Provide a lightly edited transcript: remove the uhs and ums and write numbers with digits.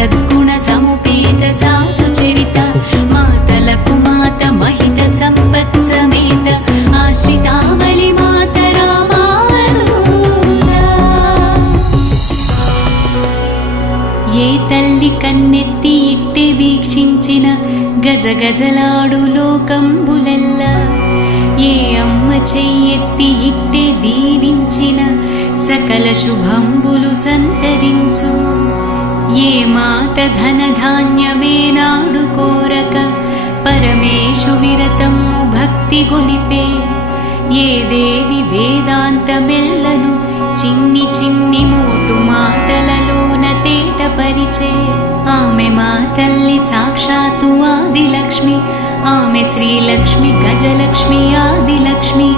సద్గుణ సముపేత సాధు చరిత మాతలకు మాత మహిత సంపత్ సమేత ఆశ్రితామళి మాత రామావధూత. ఏ తల్లి కన్నెత్తి ఇట్టే వీక్షించిన గజ గజలాడు లోకంబులెల్ల, ఏ అమ్మ చెయ్యెత్తి ఇట్టే దీవించిన సకల శుభంబులు సంతరించు. ఏ మాత ధన ధాన్యమే నాడు కోరక పరమేశు విరతము భక్తి గొలిపే, ఏ దేవి వేదాంతమెల్లను చిన్ని చిన్ని మోటు మాటలలోన తేట పరిచే. ఆమె మా తల్లి సాక్షాత్తు ఆదిలక్ష్మి, ఆమె శ్రీలక్ష్మి గజలక్ష్మి ఆదిలక్ష్మి.